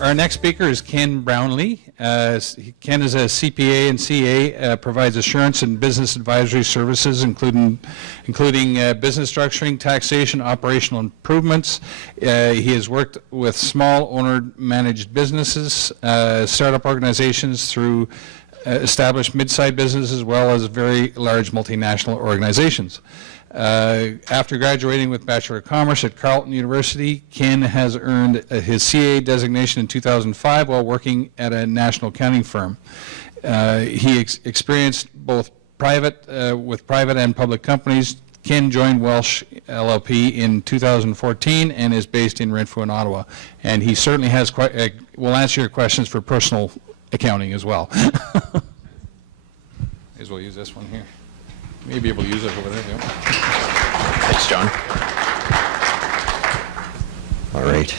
Our next speaker is Ken Brownlee. Ken is a CPA and CA, provides assurance and business advisory services, including business structuring, taxation, operational improvements. He has worked with small owner-managed businesses, startup organizations through established mid-sized businesses, as well as very large multinational organizations. After graduating with Bachelor of Commerce at Carleton University, Ken has earned his CA designation in 2005 while working at a national accounting firm. He experienced both with private and public companies. Ken joined Welch LLP in 2014 and is based in Renfrew and Ottawa. And he certainly has will answer your questions for personal accounting as well. May as well use this one here. May be able to use it over there. Yeah. Thanks, John. All right.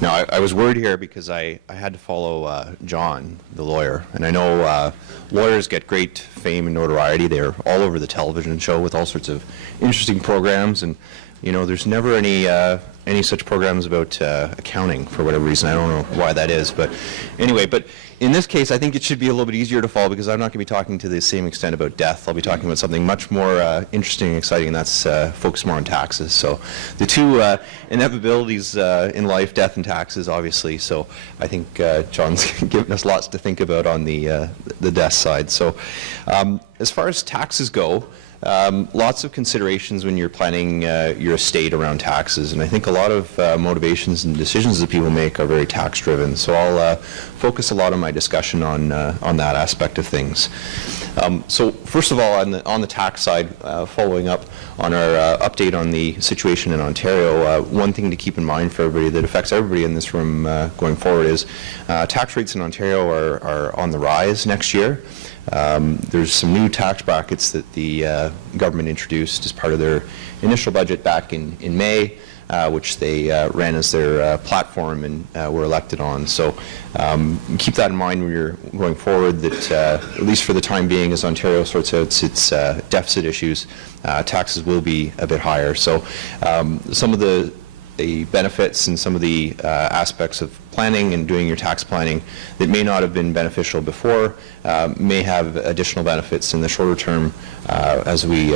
Now, I was worried here because I had to follow John, the lawyer. And I know lawyers get great fame and notoriety. They're all over the television show with all sorts of interesting programs. And, you know, there's never any such programs about accounting for whatever reason. I don't know why that is. But anyway, in this case, I think it should be a little bit easier to follow because I'm not going to be talking to the same extent about death. I'll be talking about something much more interesting and exciting, and that's focus more on taxes. So the two inevitabilities in life, death and taxes, obviously. So I think John's given us lots to think about on the death side. So as far as taxes go, lots of considerations when you're planning your estate around taxes, and I think a lot of motivations and decisions that people make are very tax driven. So I'll focus a lot of my discussion on that aspect of things. So first of all, on the tax side, following up on our update on the situation in Ontario, one thing to keep in mind for everybody that affects everybody in this room going forward is tax rates in Ontario are on the rise next year. There's some new tax brackets that the government introduced as part of their initial budget back in May, which they ran as their platform and were elected on. So keep that in mind when you're going forward, that at least for the time being, as Ontario sorts out its deficit issues, taxes will be a bit higher. So some of the benefits and some of the aspects of planning and doing your tax planning that may not have been beneficial before may have additional benefits in the shorter term as we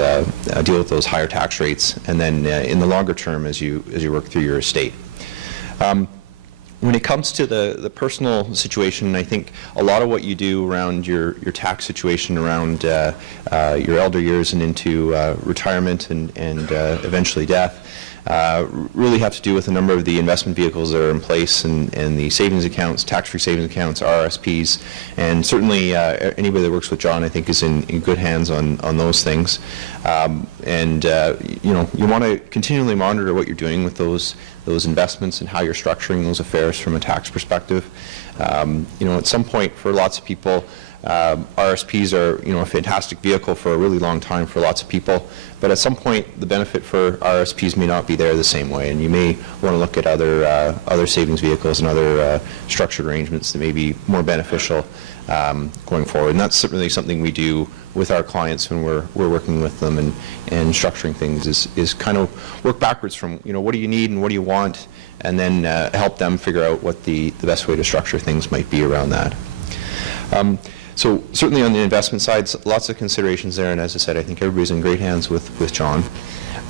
deal with those higher tax rates, and then in the longer term as you work through your estate. When it comes to the personal situation, I think a lot of what you do around your tax situation around your elder years and into retirement and eventually death really have to do with a number of the investment vehicles that are in place and the savings accounts, tax-free savings accounts, RRSPs, and certainly anybody that works with John, I think, is in good hands on those things. You know, you want to continually monitor what you're doing with those investments and how you're structuring those affairs from a tax perspective. You know, at some point, for lots of people, RSPs are, you know, a fantastic vehicle for a really long time for lots of people, but at some point the benefit for RSPs may not be there the same way, and you may want to look at other savings vehicles and other structured arrangements that may be more beneficial going forward. And that's really something we do with our clients when we're working with them and structuring things, is kind of work backwards from, you know, what do you need and what do you want, and then help them figure out what the best way to structure things might be around that. So certainly on the investment side, lots of considerations there, and as I said, I think everybody's in great hands with John.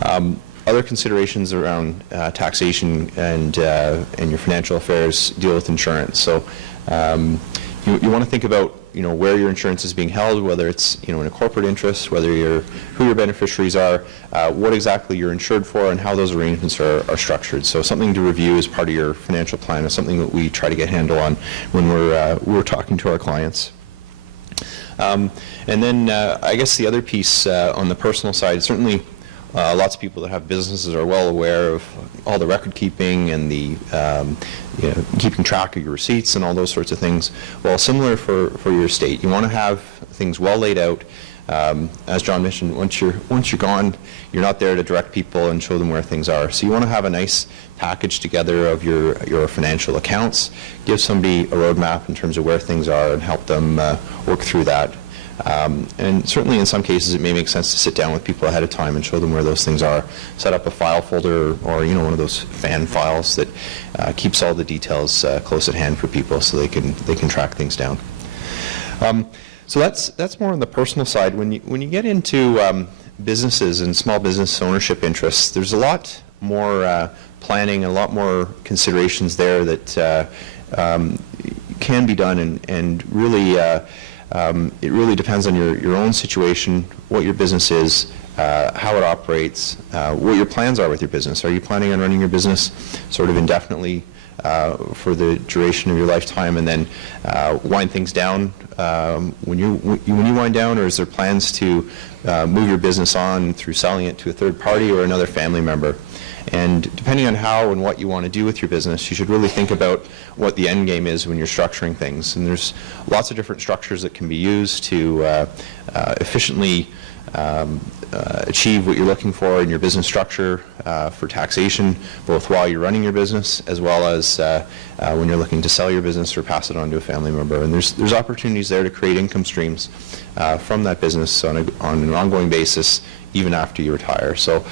Other considerations around taxation and your financial affairs deal with insurance. So you want to think about, you know, where your insurance is being held, whether it's, you know, in a corporate interest, who your beneficiaries are, what exactly you're insured for, and how those arrangements are structured. So something to review as part of your financial plan is something that we try to get a handle on when we're talking to our clients. And then I guess the other piece on the personal side, certainly lots of people that have businesses are well aware of all the record keeping and the you know, keeping track of your receipts and all those sorts of things. Well, similar for your estate, you want to have things well laid out. As John mentioned, once you're gone, you're not there to direct people and show them where things are. So you want to have a nice package together of your financial accounts, give somebody a roadmap in terms of where things are, and help them work through that. And certainly in some cases it may make sense to sit down with people ahead of time and show them where those things are. Set up a file folder or one of those fan files that keeps all the details close at hand for people so they can track things down. So that's more on the personal side. When you get into businesses and small business ownership interests, there's a lot more planning and a lot more considerations there that can be done, and really it really depends on your own situation, what your business is, how it operates, what your plans are with your business. Are you planning on running your business sort of indefinitely for the duration of your lifetime, and then wind things down when you wind down, or is there plans to move your business on through selling it to a third party or another family member? And depending on how and what you want to do with your business, you should really think about what the end game is when you're structuring things. And there's lots of different structures that can be used to efficiently achieve what you're looking for in your business structure for taxation, both while you're running your business as well as when you're looking to sell your business or pass it on to a family member. And there's opportunities there to create income streams from that business on an ongoing basis, even after you retire. So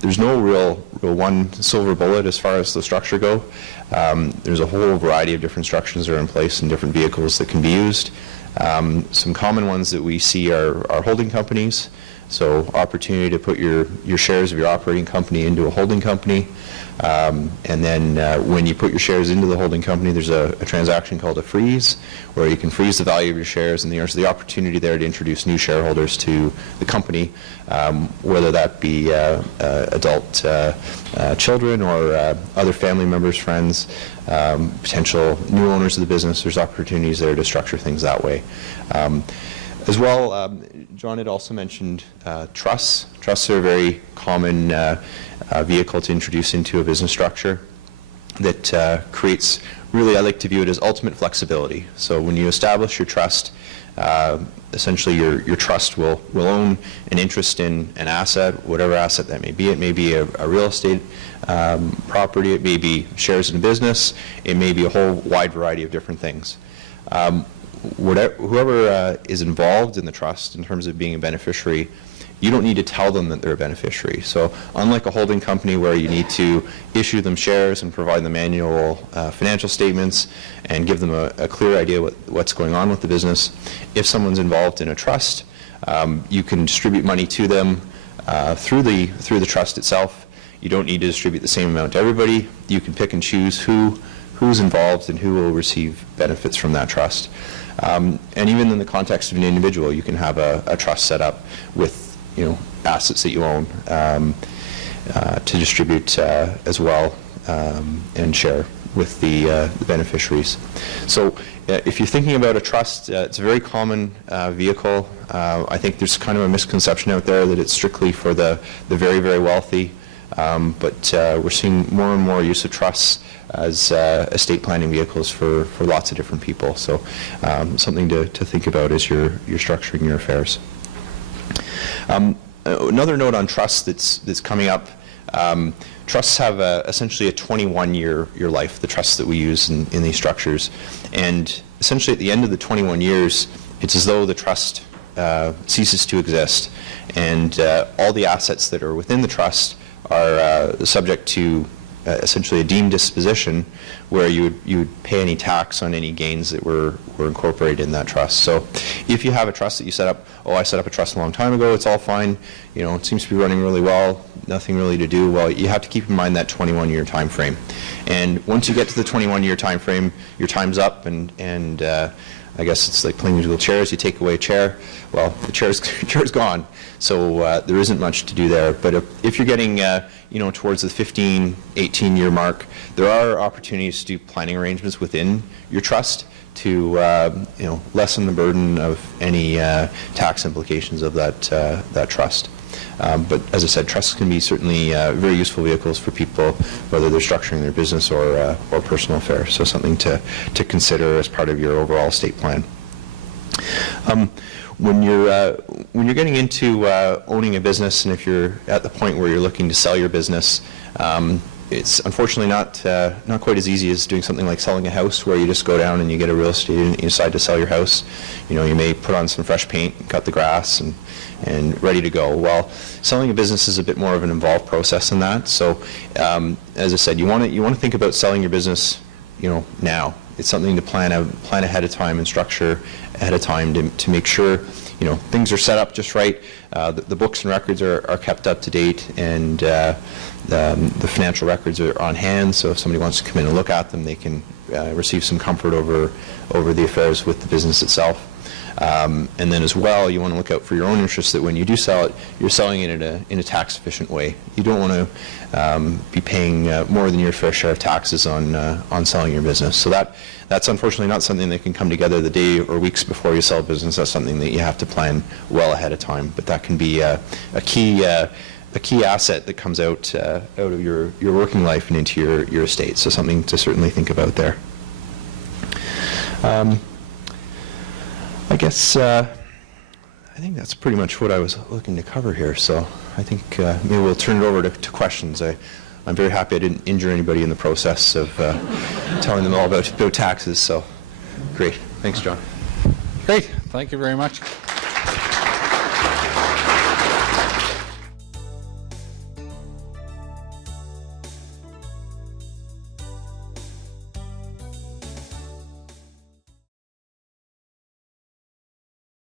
there's no real one silver bullet as far as the structure go. There's a whole variety of different structures that are in place and different vehicles that can be used. Some common ones that we see are holding companies. So opportunity to put your shares of your operating company into a holding company. And then when you put your shares into the holding company, there's a transaction called a freeze, where you can freeze the value of your shares, and there's the opportunity there to introduce new shareholders to the company, whether that be adult children or other family members, friends, potential new owners of the business. There's opportunities there to structure things that way. As well, John had also mentioned trusts. Trusts are a very common vehicle to introduce into a business structure that creates, really I like to view it as ultimate flexibility. So when you establish your trust, essentially your trust will own an interest in an asset, whatever asset that may be. It may be a real estate property, it may be shares in a business, it may be a whole wide variety of different things. Whoever is involved in the trust in terms of being a beneficiary, you don't need to tell them that they're a beneficiary. So unlike a holding company where you need to issue them shares and provide them annual financial statements and give them a clear idea what's going on with the business, if someone's involved in a trust, you can distribute money to them through the trust itself. You don't need to distribute the same amount to everybody. You can pick and choose who's involved and who will receive benefits from that trust. And even in the context of an individual, you can have a trust set up with assets that you own to distribute as well and share with the beneficiaries. So if you're thinking about a trust, it's a very common vehicle. I think there's kind of a misconception out there that it's strictly for the very, very wealthy. But we're seeing more and more use of trusts as estate planning vehicles for lots of different people. So something to think about as you're structuring your affairs. Another note on trusts that's coming up. Trusts have essentially a 21-year life, the trusts that we use in these structures. And essentially at the end of the 21 years, it's as though the trust ceases to exist. And all the assets that are within the trust are subject to essentially a deemed disposition, where you would pay any tax on any gains that were incorporated in that trust. So if you have a trust that you set up, I set up a trust a long time ago, it's all fine, it seems to be running really well, nothing really to do, well, you have to keep in mind that 21-year time frame. And once you get to the 21-year time frame, your time's up, and I guess it's like playing musical chairs. You take away a chair, well, the chair's gone. So there isn't much to do there. But if you're getting, towards the 15, 18-year mark, there are opportunities to do planning arrangements within your trust to, lessen the burden of any tax implications of that trust. But as I said, trusts can be certainly very useful vehicles for people, whether they're structuring their business or personal affairs. So something to consider as part of your overall estate plan. When you're getting into owning a business, and if you're at the point where you're looking to sell your business, it's unfortunately not quite as easy as doing something like selling a house, where you just go down and you get a real estate agent and you decide to sell your house. You may put on some fresh paint, cut the grass, and ready to go. Well, selling a business is a bit more of an involved process than that. So, as I said, you want to think about selling your business, now. It's something to plan ahead of time and structure ahead of time to make sure, things are set up just right. The books and records are kept up to date, and the financial records are on hand. So if somebody wants to come in and look at them, they can receive some comfort over the affairs with the business itself. And then as well, you want to look out for your own interests, that when you do sell it, you're selling it in a tax-efficient way. You don't want to be paying more than your fair share of taxes on selling your business. So that's unfortunately not something that can come together the day or weeks before you sell a business. That's something that you have to plan well ahead of time. But that can be a key asset that comes out of your working life and into your estate. So something to certainly think about there. I guess I think that's pretty much what I was looking to cover here. So I think maybe we'll turn it over to questions. I'm very happy I didn't injure anybody in the process of telling them all about taxes. So great. Thanks, John. Great. Thank you very much.